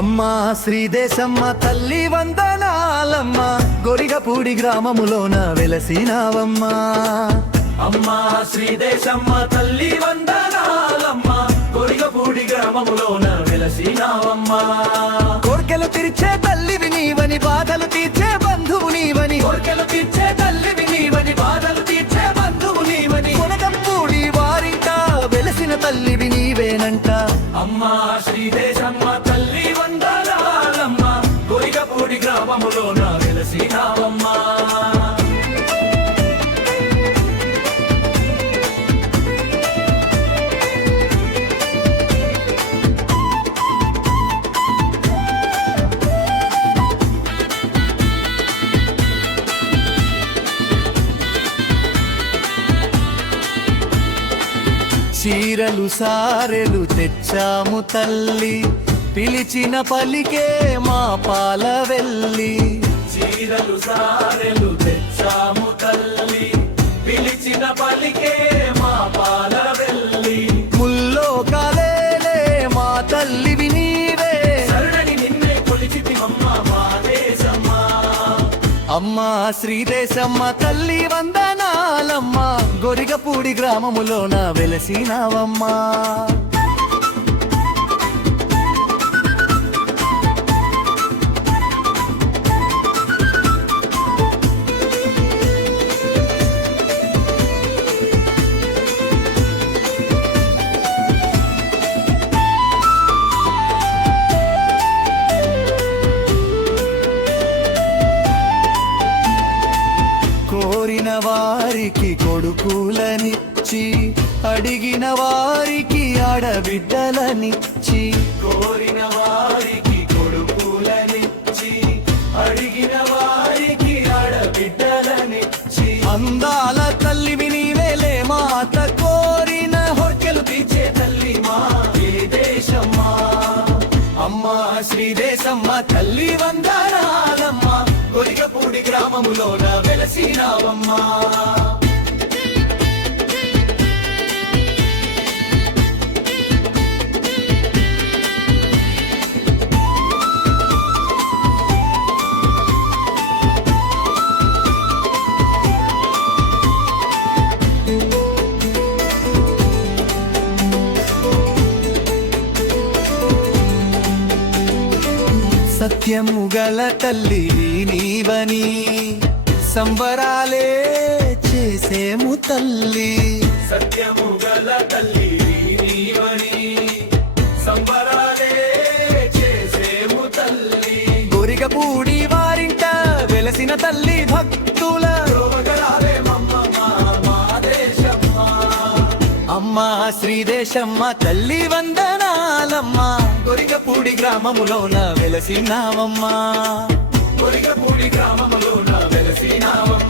అమ్మా శ్రీదేశమ్మ తల్లి వందనాలమ్మ, గొరిగపూడి గ్రామములోన వెలసినావమ్మా. అమ్మా శ్రీదేశమ్మ తల్లి వందనాలమ్మ, గొరిగపూడి గ్రామములోన వెలసినావమ్మా. కోర్కెలు తీర్చే తల్లివి నీవని, బాధలు తీర్చే బంధువు నీవని. కోర్కెలు తీర్చే తల్లివి నీవని, బాధలు తీర్చే బంధువు నీవని. కొనగపూడి వారింట వెలసిన తల్లివి నీవేనంట. అమ్మా శ్రీదేశమ్మ తల్లి వందనాలమ్మ, గొరిగపూడి గ్రామములోన వెలసినావమ్మా. చీరలు సారెలు తెచ్చాము తల్లి, పిలిచిన పలికే మా పాల వెల్లి. చీరలు సారెలు తెచ్చాము తల్లి, పిలిచిన పలికే మా పాల వెల్లి. ముల్లోకాలేలే మా తల్లివి నీవే, శరణి నిన్నే కొలిచితివమ్మ మా దేశమ్మా. అమ్మా శ్రీదేశమ్మ తల్లి వందనాలమ్మ, గొరిగపూడి గ్రామములోన వెలసినావమ్మా. కోరిన వారికి కొడుకులనిచ్చి, అడిగిన వారికి ఆడబిడ్డలనిచ్చి. కోరిన వారికి కొడుకులనిచ్చి, అడిగిన వారికి ఆడబిడ్డలనిచ్చి. అందాల తల్లివి నీవేలే మాత, కోరిన కోర్కెలు తీర్చే తల్లి మా దేశమ్మా. అమ్మా శ్రీదేశమ్మ తల్లి వందనాలమ్మ, గొరిగపూడి గ్రామములోన వెలసినావమ్మా. సత్యము గల తల్లి నీవని, సంబరాలే చేసేము తల్లి. సత్యము గల తల్లి నీవని, సంబరాలే చేసేము తల్లి. గొరిగపూడి వారింట వెలసిన తల్లి భక్తుల రోగరాలే మమ్మ మా దేశమ్మా. అమ్మా శ్రీదేశమ్మ తల్లి వందనాలమ్మ, గొరిగపూడి గ్రామములోన వెలసినావమ్మా. గొరిగపూడి గ్రామములోన వెలసినావమ్మా.